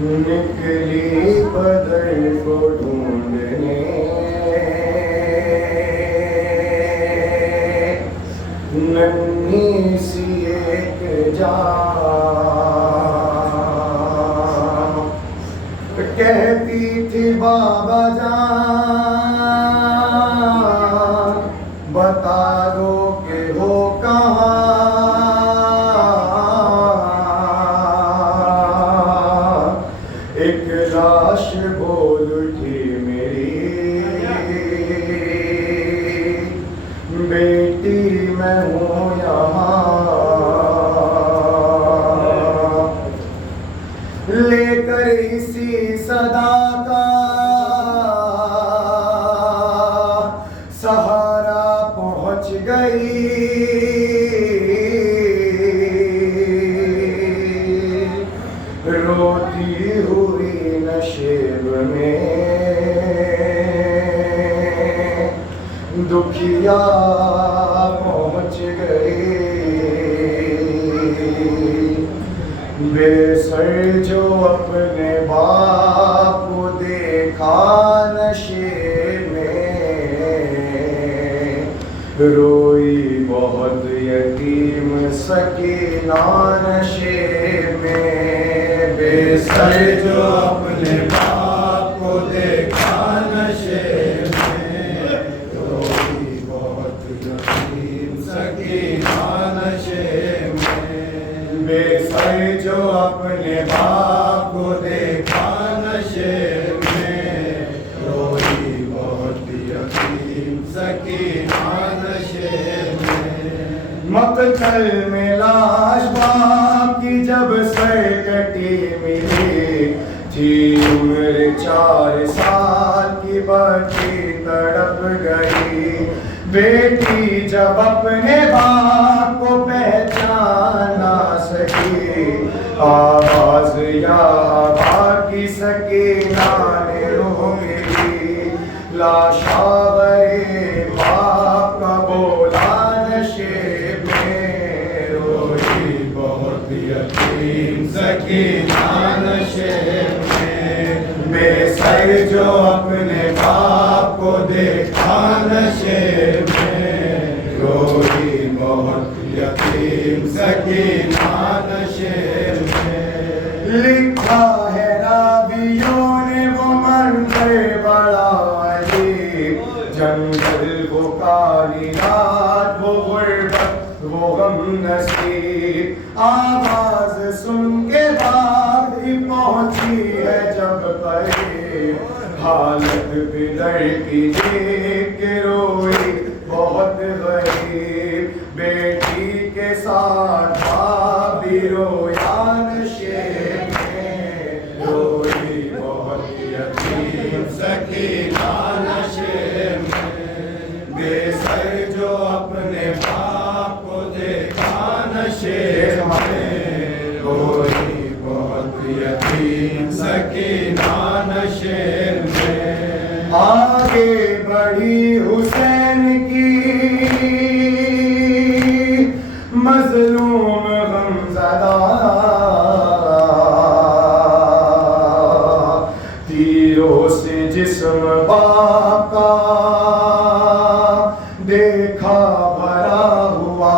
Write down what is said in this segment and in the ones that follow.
نکلی بدر کو ڈھونڈنے ننھی سی ایک جان کہتی تھی بابا جان بتا دو کہ ہو کہاں ایک لاش بول اٹھی میری بیٹی میں ہوں یہاں لے کر اسی صدا کا سہارا پہنچ گئی روتی ہوئی نشیب میں دکھیا پہنچ گئی بے سر جو اپنے باپ کو دیکھا نشے میں روئی بہت یتیم سکینہ نشے میں بے سر جو اپنے باپ کو دیکھا نشے میں روئی بہت یتیم سکینہ نشے میں بے سر جو اپنے باپ کو دیکھا نشے میں روئی بہت یتیم سکینہ نشے میں مقتل میں لاش باپ کی جب سر کٹی ملی تھی عمر 4 سال کی بچی تڑپ گئی بیٹی جب اپنے باپ کو پہچان نہ سکی آواز یا آبا کی سکینہ نے رو ملی لاشاور باپ کا بولا نشے میں روئی بہت یتیم سکینہ نشے میں بے سر جو اپنے باپ کو دیکھا نشے میں روئی بہت یتیم سکینہ نشے میں لکھا ہے راویوں نے وہ منظر بڑا عجیب جنگل وہ کالی رات وہ غربت وہ غم نصیب آواز سن کے بعد ہی پہنچی ہے جب قریب حالت پدر کی دیکھ کے روئی بہت غریب بیٹی کے ساتھ باپ بھی رویا نشے میں روئی بہت یتیم سکینہ نشے میں بے سر جو اپنے باپ کو دیکھا نشے میں روئی بہت یتیم سکینہ نشے میں آگے بڑھی حسین کی مظلوم غمزدہ تیروں سے جسم باپ کا دیکھا بھرا ہوا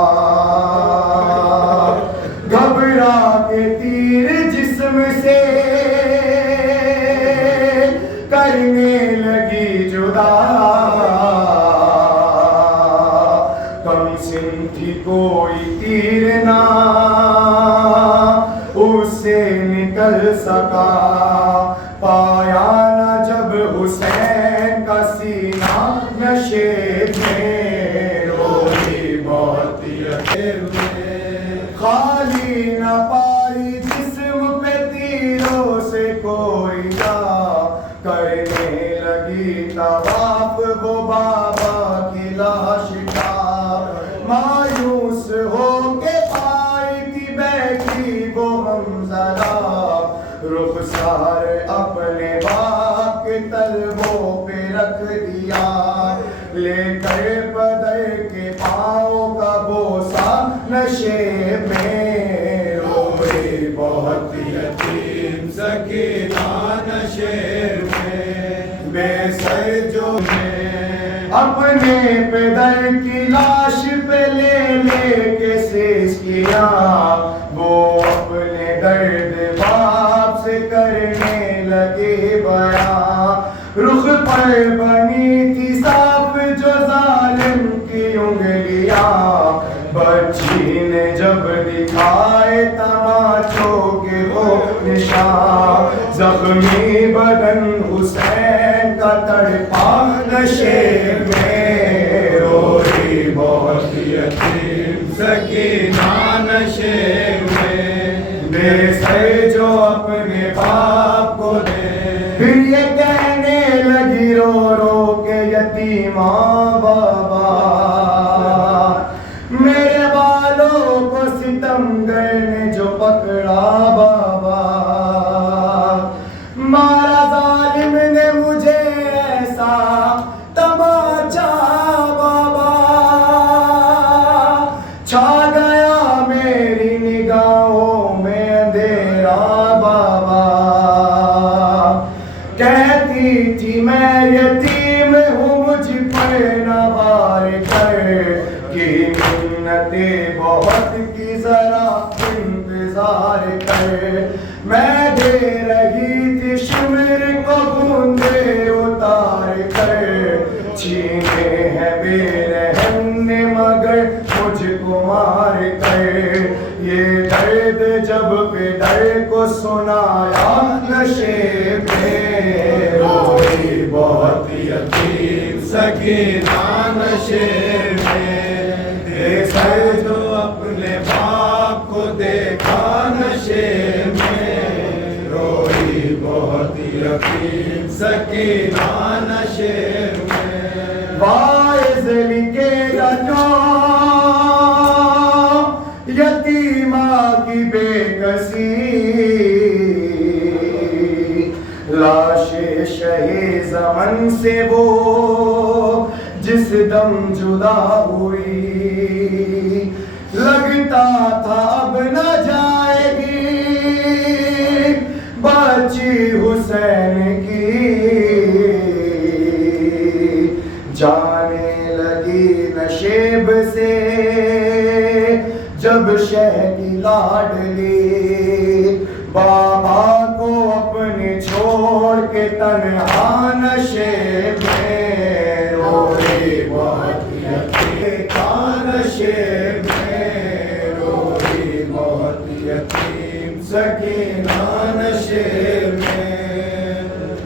گھبرا کے تیر جسم سے کرنے لگی جدا کم سن تھی کوئی تیر نہ اس سے نکل سکا پایا نہ جب حسین کا سینہ نشے میں روئی بہت یتیم خالی نہ پائی جسم پہ تیروں سے کوئی جا کرنے لگی طواف وہ بابا کی لاش کا مایوس ہو کے پائی کی بیٹھی وہ غمزدہ رخسار اپنے باپ کے طلبوں پہ رکھ دیا لے کر بدر کے پاؤں کا بوسہ نشے میں روئے بہت بہت یتیم سکینہ نشے میں بے سر جو ہے اپنے پدر کی لاش پہ لے کے سیس کیا وہ اپنے درد باپ سے کرنے لگے بیان رخ پر بنی تھی صاف جو ظالم کی انگلیاں بچی نے جب دکھائے تماچوں کے وہ نشان زخمی بدن حسین کا تڑپا نشے میں روئی بہت یتیم سکینہ نشے میں بے سر جو اپنے باپ کو دے پھر یہ کہنے لگی رو رو کے یتیماں بابا میرے بالوں کو ستمگر نے جو پکڑا بابا مارا ظالم نے مجھے ایسا تماچا بابا چھا گیا میری نگاہوں میں اندھیرا بابا کہتی تھی میں یتیم ہوں مجھ پر نہ وار کر کی منتیں بہت کی ذرا انتظار کر میں دے رہی تھی شمر کو بوندے اتار کر چھینے ہیں بے رحم نے مگر مجھ کو مار کر یہ درد جب پدر کو سنایا نشے میں روئی بہت یتیم سکینہ نشے میں بے سر جو اپنے باپ کو دیکھا نشے میں روئی بہت یتیم سکینہ نشے میں واعظ لکھے گا یتیمہ کی بے کسی لاش شہ زمن سے وہ جس دم جدا ہوئی لگتا تھا اب نہ جائے گی بچی حسین کی جانے لگی نشیب سے جب شہ کی لاڈلی بابا کو اپنے چھوڑ کے تنہا نشے میں روئی بہت یتیم نشے میں روئی بہت یتیم سکینہ نشے